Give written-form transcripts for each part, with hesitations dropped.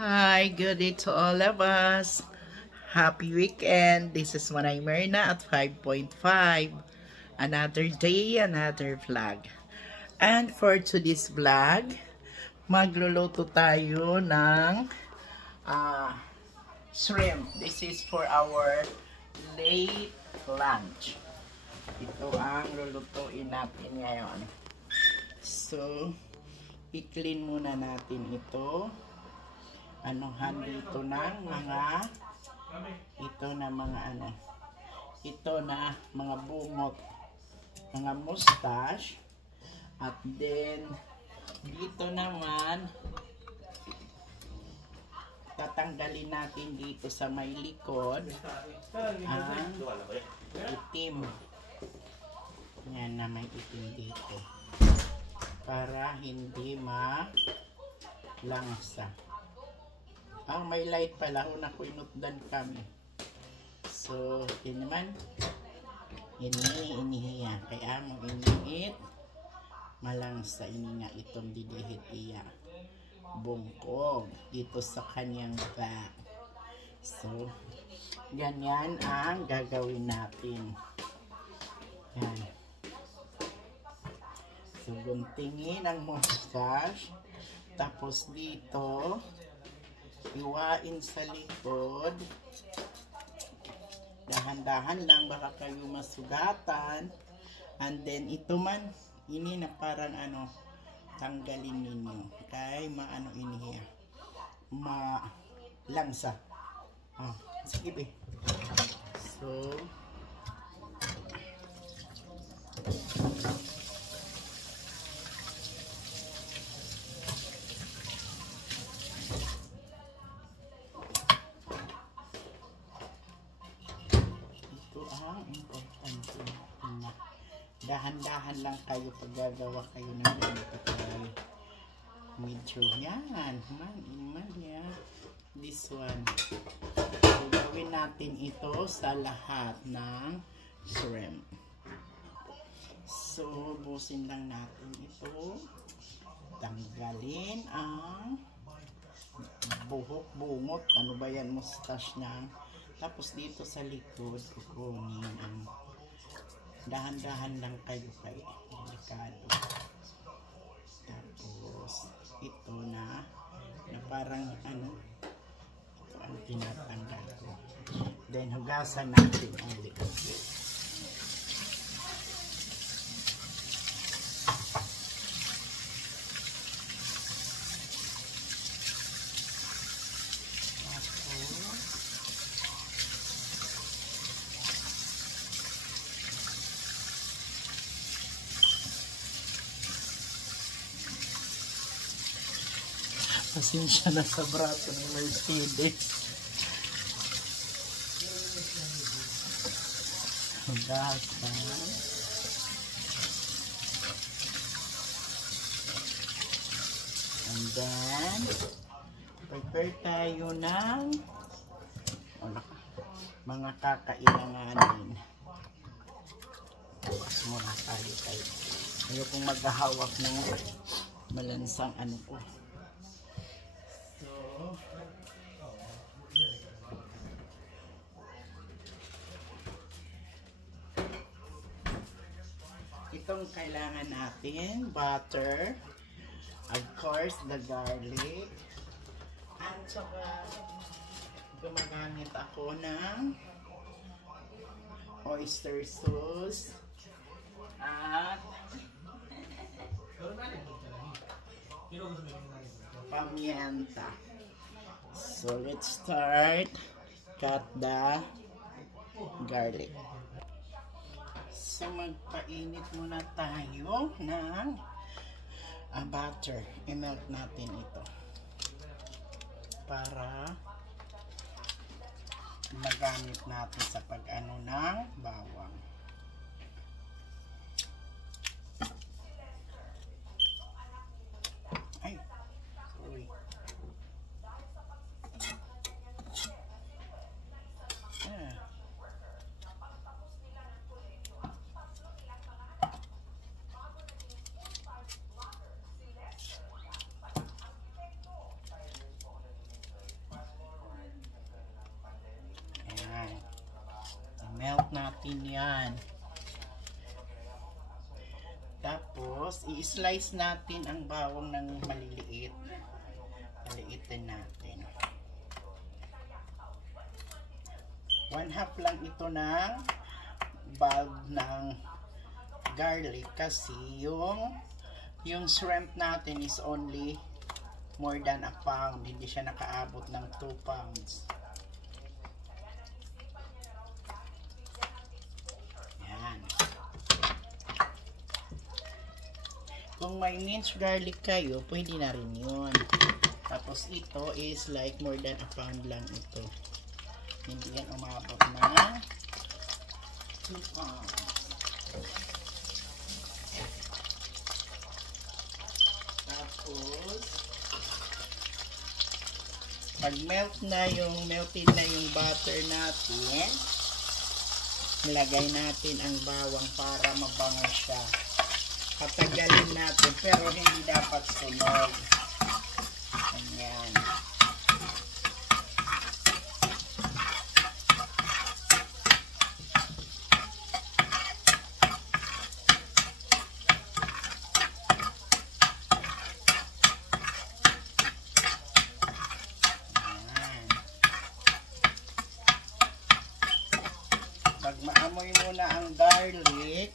Hi, good day to all of us. Happy weekend. This is Manay Myrna at 5.5. Another day, another vlog. And for today's vlog, magluluto tayo ng shrimp. This is for our late lunch. Ito ang lulutuin natin ngayon. So, i-clean muna natin ito. Anuhan dito ng mga ito na mga bungot, mga mustache, at then dito naman tatanggalin natin dito sa may likod ang itim. Yan na may itim dito para hindi malangsa. May light pala una ko inutdan kami. So, yun naman. Inihiya. Kaya mo iniit. Malang sa ini nga itong didihit iya. Bungkog. Dito sa kanyang back. So, ganyan ang gagawin natin. Yan. So, guntingin ang mustache. Tapos dito, iwain sa likod. Dahan-dahan lang, baka kayo masugatan. And then ito man, ini na parang tanggalin ninyo. Okay, inihiya. Malangsa. Sige be. So, dahan-dahan lang kayo pag gagawa kayo ng ganito kay medyo yan this one. So, gawin natin ito sa lahat ng shrimp. So, busin lang natin ito, tanggalin ang buhok, bungot, ano ba yan, mustache niya. Tapos dito sa likod kukunin ang dahan-dahan lang kayo kay delikado. Tapos ito na parang ito ang tinatanggal ko. Then hugasan natin ang likod. Pasensya na sa braso ng Mercedes. Hugasan. And then, prepare tayo ng mga kakailanganin. Muna tayo tayo. Ayokong maghahawak ng malansang ko. Itong kailangan natin, butter, of course, the garlic, at saka gumagamit ako ng oyster sauce, at pamienta. So, let's start. Cut the garlic. So, magpainit muna tayo ng butter. I-melt natin ito para magamit natin sa pag-ano ng bawang. Ay, sorry. natin yan. Tapos, i-slice natin ang bawang ng maliliit. Maliitin natin. 1/2 lang ito ng bulb ng garlic kasi yung shrimp natin is only more than a pound. Hindi siya nakaabot ng 2 pounds. Yan. Kung may minced garlic kayo, pwede na rin yun. Tapos ito is like more than a pound lang ito. Hindi yan umabot na 2 pounds. Tapos, pag melted na yung butter natin, nilagay natin ang bawang para mabango siya. Patagalin natin, pero hindi dapat sunog. Ayan. Pag maamoy muna ang garlic,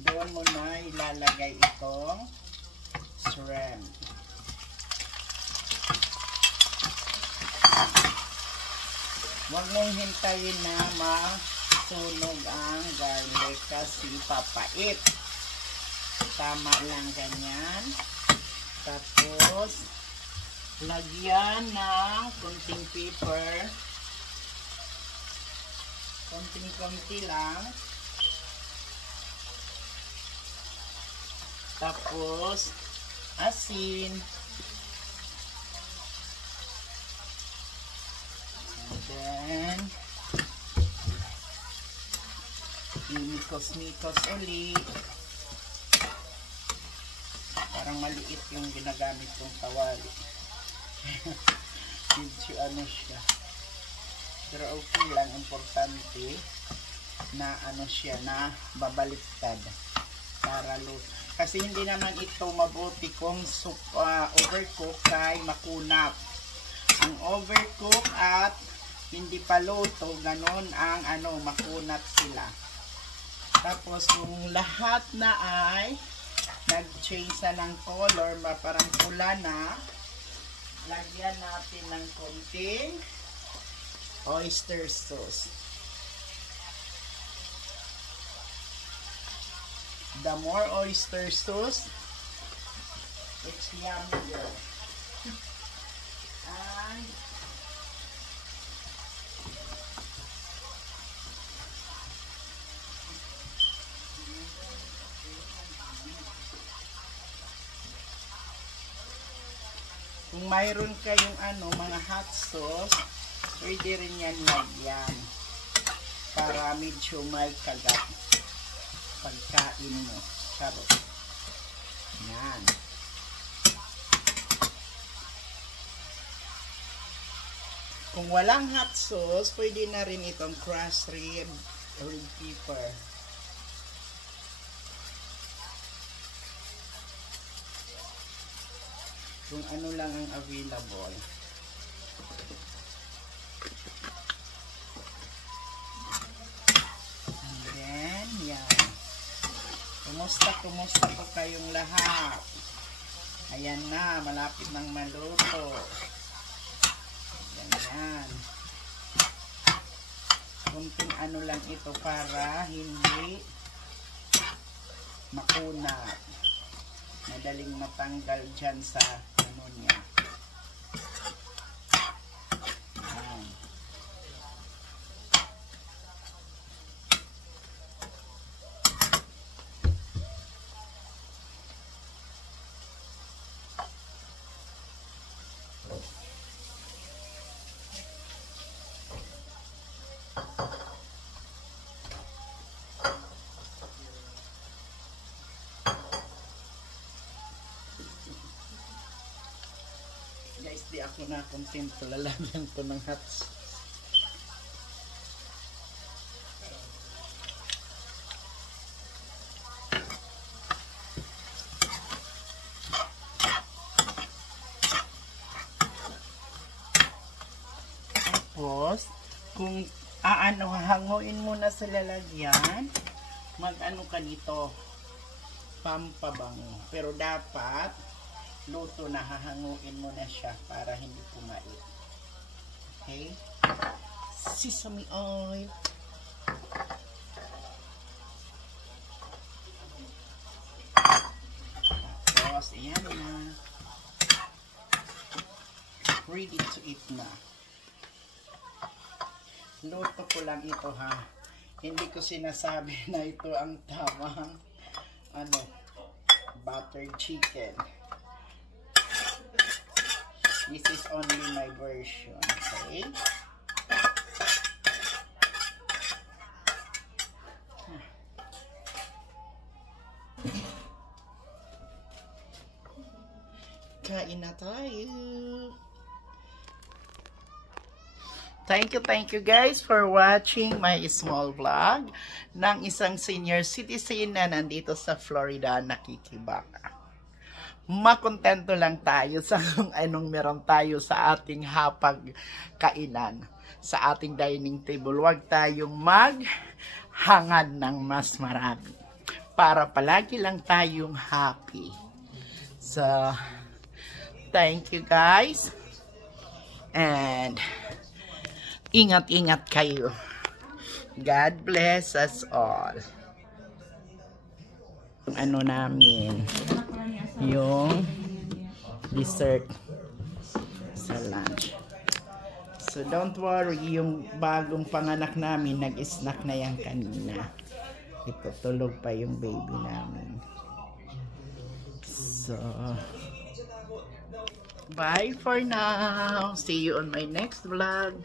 doon mo na ilalagay itong shrimp. Huwag mong hintayin na masunog ang garlic kasi papait. Tama lang ganyan. Tapos, lagyan ng kunting pepper. Konting-konti lang. Tapos, asin. And then, imikos-mikos ulit. Parang maliit yung ginagamit kong kawali. Medyo ano siya. Pero okay lang. Importante na ano siya, na babaliktad. Para luto. Kasi hindi naman ito mabuti kung overcook kay makunat. Ang overcook at hindi pa luto, ganon ang makunat sila. Tapos kung lahat na ay nag-change na ng color, parang pula na, lagyan natin ng konting oyster sauce. The more oyster sauce, it's yummier. And kung mayroon kayong mga hot sauce, pwede rin yan lagyan para medyo may kagat pagkain mo. Charot. Yan. Kung walang hot sauce, pwede na rin itong crushed red pepper. Kung ano lang ang available. And then, yan. Kumusta po kayong lahat? Ayan na, malapit nang maluto. Ganyan. Kunting lang ito para hindi makunat. Madaling matanggal dyan sa niya. Ayan. Kaso na content ko, lalagyan ko ng hot sauce. Tapos, kung hanguin mo na sa lalagyan, mag-ano ka dito, pampabango. Pero dapat, luto na, hahanguin mo na siya para hindi pumait. Okay? Sesame oil. Tapos, ayan na. Ready to eat na. Luto ko lang ito ha. Hindi ko sinasabi na ito ang tamang buttered chicken. This is only my version, okay? Kain na tayo. Thank you guys for watching my small vlog ng isang senior citizen na nandito sa Florida nakikibaka. Makontento lang tayo sa kung anong meron tayo sa ating hapag-kainan, sa ating dining table. Huwag tayong maghangad ng mas marami para palagi lang tayong happy. So, thank you guys and ingat-ingat kayo. God bless us all. Ano namin, yung dessert sa lunch. So don't worry, yung bagong panganak namin, nag-snack na yan kanina. Ito, tulog pa yung baby namin. So, bye for now. See you on my next vlog.